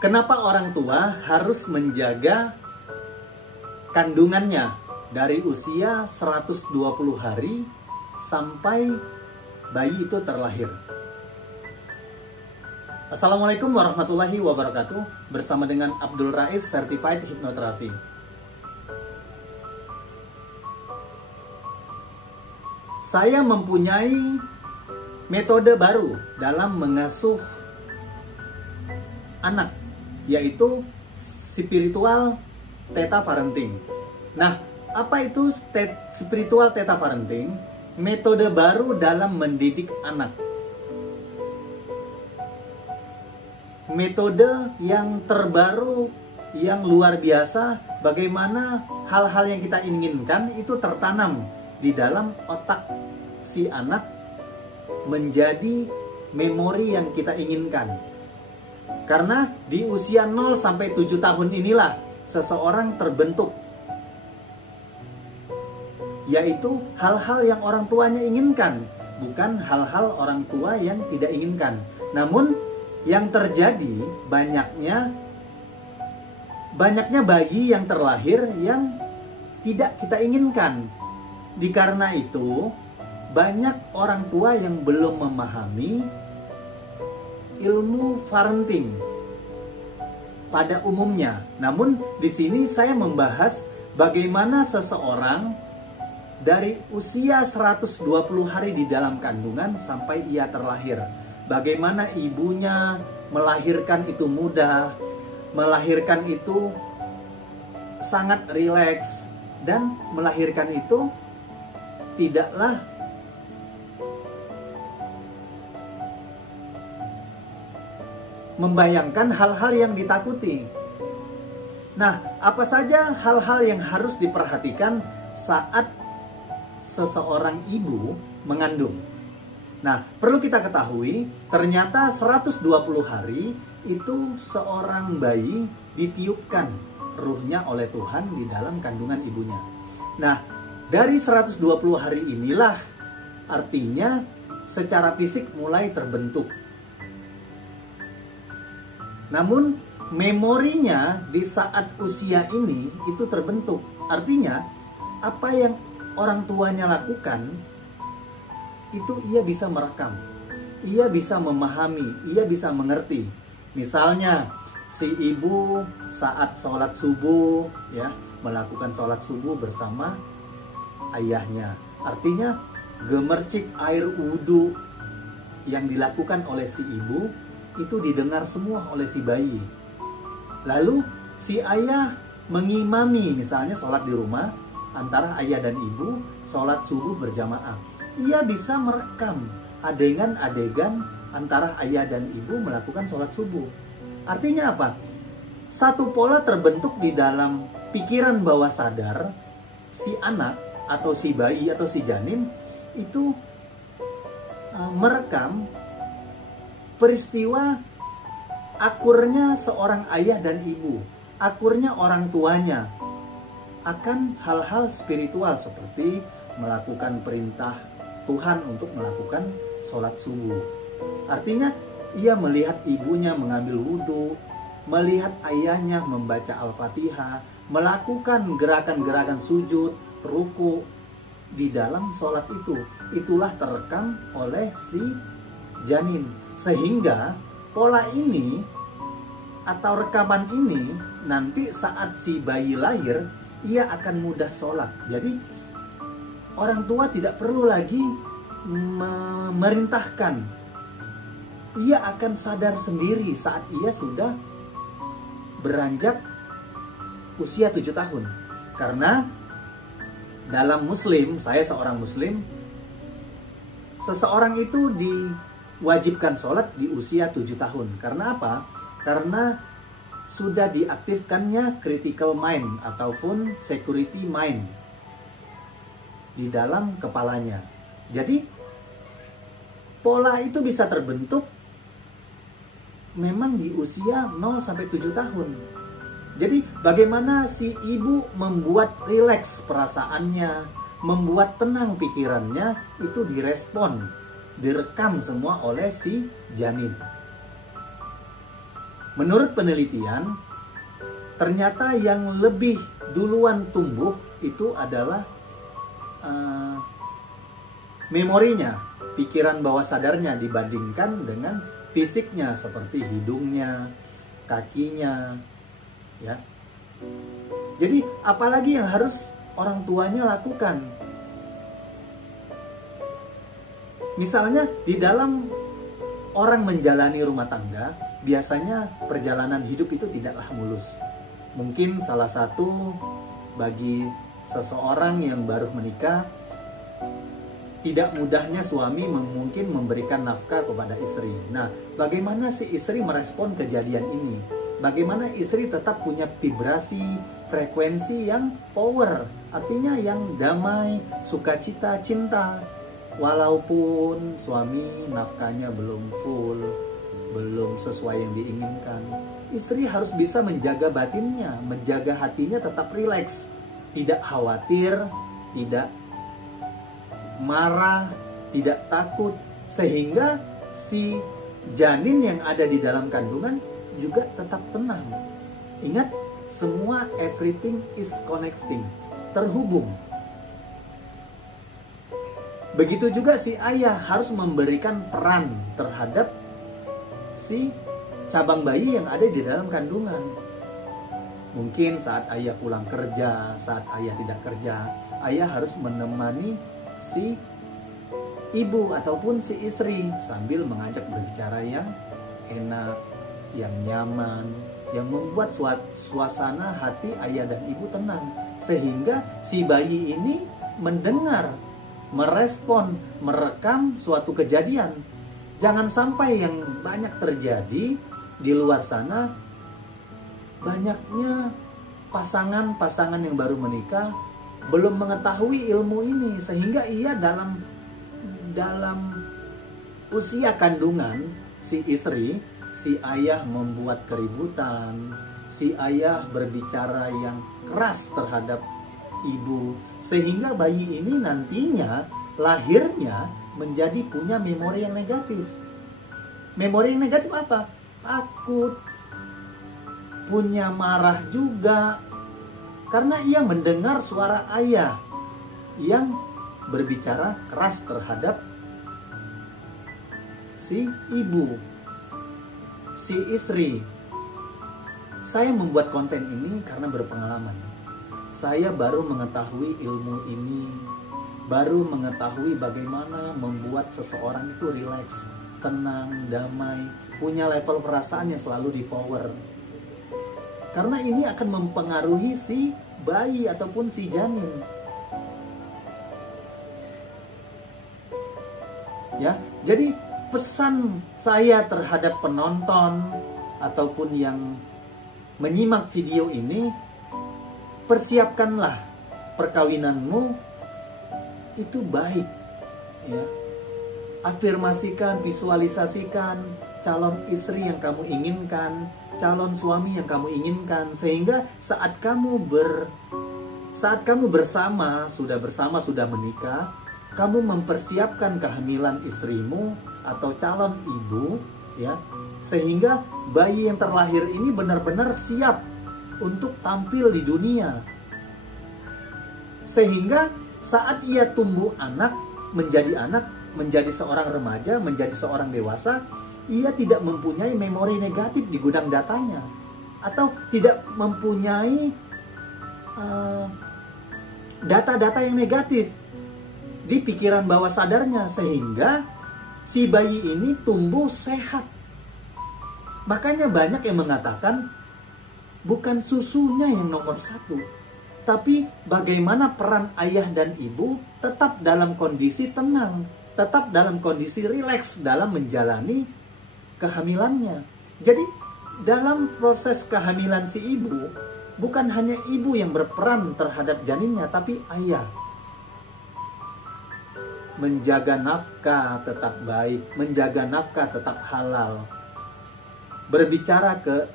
Kenapa orang tua harus menjaga kandungannya dari usia 120 hari sampai bayi itu terlahir? Assalamualaikum warahmatullahi wabarakatuh. Bersama dengan Abdul Rais, Certified Hypnotherapy. Saya mempunyai metode baru dalam mengasuh anak, yaitu spiritual theta parenting. Nah, apa itu spiritual theta parenting? Metode baru dalam mendidik anak. Metode yang terbaru, yang luar biasa, bagaimana hal-hal yang kita inginkan itu tertanam di dalam otak si anak menjadi memori yang kita inginkan. Karena di usia 0 sampai 7 tahun inilah seseorang terbentuk, yaitu hal-hal yang orang tuanya inginkan, bukan hal-hal orang tua yang tidak inginkan. Namun yang terjadi banyaknya bayi yang terlahir yang tidak kita inginkan. Dikarena itu banyak orang tua yang belum memahami ilmu parenting pada umumnya. Namun di sini saya membahas bagaimana seseorang dari usia 120 hari di dalam kandungan sampai ia terlahir. Bagaimana ibunya melahirkan itu mudah, melahirkan itu sangat rileks, dan melahirkan itu tidaklah membayangkan hal-hal yang ditakuti. Nah, apa saja hal-hal yang harus diperhatikan saat seseorang ibu mengandung? Nah, perlu kita ketahui, ternyata 120 hari itu seorang bayi ditiupkan ruhnya oleh Tuhan di dalam kandungan ibunya. Nah, dari 120 hari inilah artinya secara fisik mulai terbentuk. Namun memorinya di saat usia ini itu terbentuk. Artinya apa yang orang tuanya lakukan itu ia bisa merekam, ia bisa memahami, ia bisa mengerti. Misalnya si ibu saat sholat subuh, ya, melakukan sholat subuh bersama ayahnya. Artinya gemercik air wudhu yang dilakukan oleh si ibu itu didengar semua oleh si bayi. Lalu si ayah mengimami, misalnya sholat di rumah antara ayah dan ibu, sholat subuh berjamaah. Ia bisa merekam adegan-adegan antara ayah dan ibu melakukan sholat subuh. Artinya apa? Satu pola terbentuk di dalam pikiran bawah sadar si anak atau si bayi atau si janin itu merekam peristiwa akurnya seorang ayah dan ibu, akurnya orang tuanya akan hal-hal spiritual seperti melakukan perintah Tuhan untuk melakukan sholat subuh. Artinya ia melihat ibunya mengambil wudhu, melihat ayahnya membaca Al-Fatihah, melakukan gerakan-gerakan sujud, ruku di dalam sholat itu. Itulah terekam oleh si janin. Sehingga pola ini atau rekaman ini nanti saat si bayi lahir, ia akan mudah sholat. Jadi orang tua tidak perlu lagi memerintahkan. Ia akan sadar sendiri saat ia sudah beranjak usia 7 tahun. Karena dalam Muslim, saya seorang Muslim, seseorang itu diwajibkan sholat di usia 7 tahun. Karena apa? Karena sudah diaktifkannya critical mind ataupun security mind di dalam kepalanya. Jadi pola itu bisa terbentuk memang di usia 0 sampai 7 tahun. Jadi bagaimana si ibu membuat rileks perasaannya, membuat tenang pikirannya, itu direspon, direkam semua oleh si janin. Menurut penelitian, ternyata yang lebih duluan tumbuh itu adalah memorinya, pikiran bawah sadarnya dibandingkan dengan fisiknya seperti hidungnya, kakinya, ya. Jadi apalagi yang harus orang tuanya lakukan? Misalnya di dalam orang menjalani rumah tangga, biasanya perjalanan hidup itu tidaklah mulus. Mungkin salah satu bagi seseorang yang baru menikah, tidak mudahnya suami mungkin memberikan nafkah kepada istri. Nah, bagaimana si istri merespon kejadian ini? Bagaimana istri tetap punya vibrasi, frekuensi yang power, artinya yang damai, sukacita, cinta. Walaupun suami nafkahnya belum full, belum sesuai yang diinginkan, istri harus bisa menjaga batinnya, menjaga hatinya tetap rileks, tidak khawatir, tidak marah, tidak takut, sehingga si janin yang ada di dalam kandungan juga tetap tenang. Ingat, semua everything is connecting, terhubung. Begitu juga si ayah harus memberikan peran terhadap si cabang bayi yang ada di dalam kandungan. Mungkin saat ayah pulang kerja, saat ayah tidak kerja, ayah harus menemani si ibu ataupun si istri sambil mengajak berbicara yang enak, yang nyaman, yang membuat suasana hati ayah dan ibu tenang, sehingga si bayi ini mendengar, merespon, merekam suatu kejadian. Jangan sampai yang banyak terjadi di luar sana, banyaknya pasangan-pasangan yang baru menikah belum mengetahui ilmu ini, sehingga ia dalam usia kandungan si istri, si ayah membuat keributan, si ayah berbicara yang keras terhadap ibu, sehingga bayi ini nantinya lahirnya menjadi punya memori yang negatif. Memori yang negatif apa? Takut, punya marah juga, karena ia mendengar suara ayah yang berbicara keras terhadap si ibu, si istri. Saya membuat konten ini karena berpengalaman. Saya baru mengetahui ilmu ini, baru mengetahui bagaimana membuat seseorang itu rileks, tenang, damai, punya level perasaan yang selalu di power. Karena ini akan mempengaruhi si bayi ataupun si janin. Ya, jadi pesan saya terhadap penonton ataupun yang menyimak video ini, persiapkanlah perkawinanmu itu baik, ya. Afirmasikan, visualisasikan calon istri yang kamu inginkan, calon suami yang kamu inginkan, sehingga saat kamu bersama, sudah menikah, kamu mempersiapkan kehamilan istrimu atau calon ibu, ya, sehingga bayi yang terlahir ini benar-benar siap untuk tampil di dunia, sehingga saat ia tumbuh menjadi seorang remaja, menjadi seorang dewasa, ia tidak mempunyai memori negatif di gudang datanya, atau tidak mempunyai data-data yang negatif di pikiran bawah sadarnya, sehingga si bayi ini tumbuh sehat. Makanya banyak yang mengatakan bukan susunya yang nomor satu, tapi bagaimana peran ayah dan ibu tetap dalam kondisi tenang, tetap dalam kondisi rileks dalam menjalani kehamilannya. Jadi dalam proses kehamilan si ibu, bukan hanya ibu yang berperan terhadap janinnya, tapi ayah. Menjaga nafkah tetap baik, menjaga nafkah tetap halal. Berbicara ke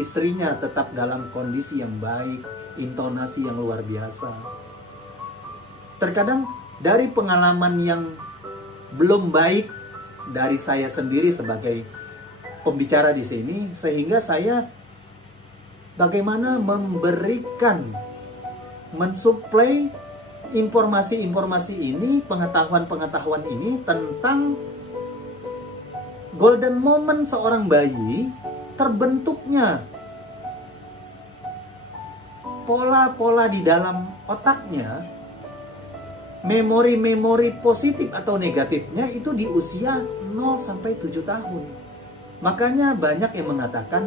istrinya tetap dalam kondisi yang baik, intonasi yang luar biasa. Terkadang dari pengalaman yang belum baik dari saya sendiri sebagai pembicara di sini, sehingga saya bagaimana memberikan, mensuplai informasi-informasi ini, pengetahuan-pengetahuan ini tentang golden moment seorang bayi terbentuknya, pola-pola di dalam otaknya, memori-memori positif atau negatifnya itu di usia 0 sampai 7 tahun. Makanya banyak yang mengatakan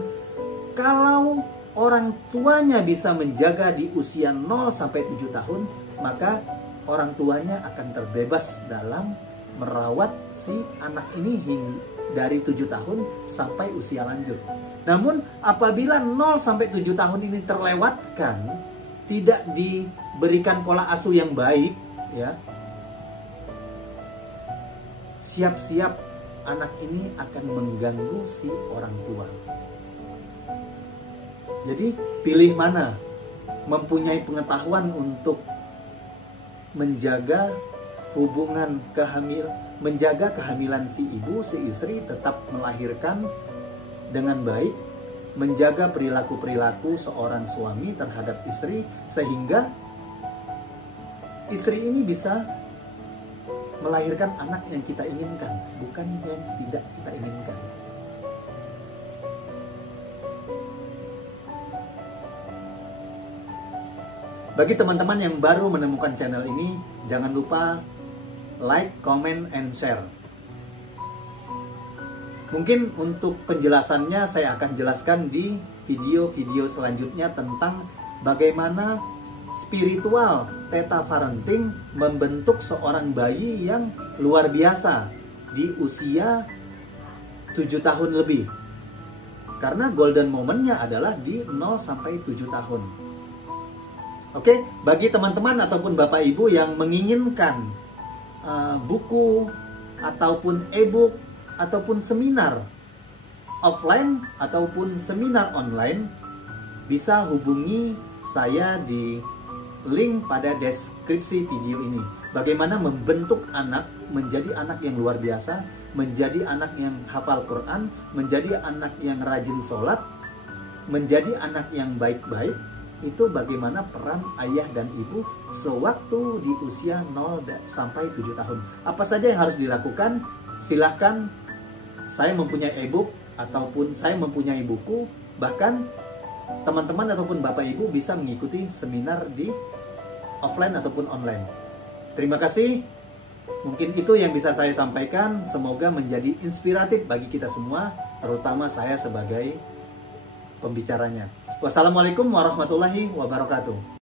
kalau orang tuanya bisa menjaga di usia 0 sampai 7 tahun, maka orang tuanya akan terbebas dalam merawat si anak ini dari 7 tahun sampai usia lanjut. Namun apabila 0 sampai 7 tahun ini terlewatkan, tidak diberikan pola asuh yang baik, ya, siap-siap anak ini akan mengganggu si orang tua. Jadi pilih mana, mempunyai pengetahuan untuk menjaga hubungan menjaga kehamilan si ibu, si istri tetap melahirkan dengan baik, menjaga perilaku-perilaku seorang suami terhadap istri sehingga istri ini bisa melahirkan anak yang kita inginkan, bukan yang tidak kita inginkan. Bagi teman-teman yang baru menemukan channel ini, jangan lupa like, comment, and share. Mungkin untuk penjelasannya saya akan jelaskan di video-video selanjutnya tentang bagaimana spiritual theta parenting membentuk seorang bayi yang luar biasa di usia 7 tahun lebih. Karena golden momennya adalah di 0 sampai 7 tahun. Oke, bagi teman-teman ataupun Bapak Ibu yang menginginkan buku ataupun e-book ataupun seminar offline ataupun seminar online, bisa hubungi saya di link pada deskripsi video ini. Bagaimana membentuk anak menjadi anak yang luar biasa, menjadi anak yang hafal Quran, menjadi anak yang rajin sholat, menjadi anak yang baik-baik. Itu bagaimana peran ayah dan ibu sewaktu di usia 0 sampai 7 tahun. Apa saja yang harus dilakukan? Silahkan, saya mempunyai e-book ataupun saya mempunyai buku. Bahkan teman-teman ataupun Bapak Ibu bisa mengikuti seminar di offline ataupun online. Terima kasih. Mungkin itu yang bisa saya sampaikan. Semoga menjadi inspiratif bagi kita semua, terutama saya sebagai pembicaranya. Wassalamualaikum warahmatullahi wabarakatuh.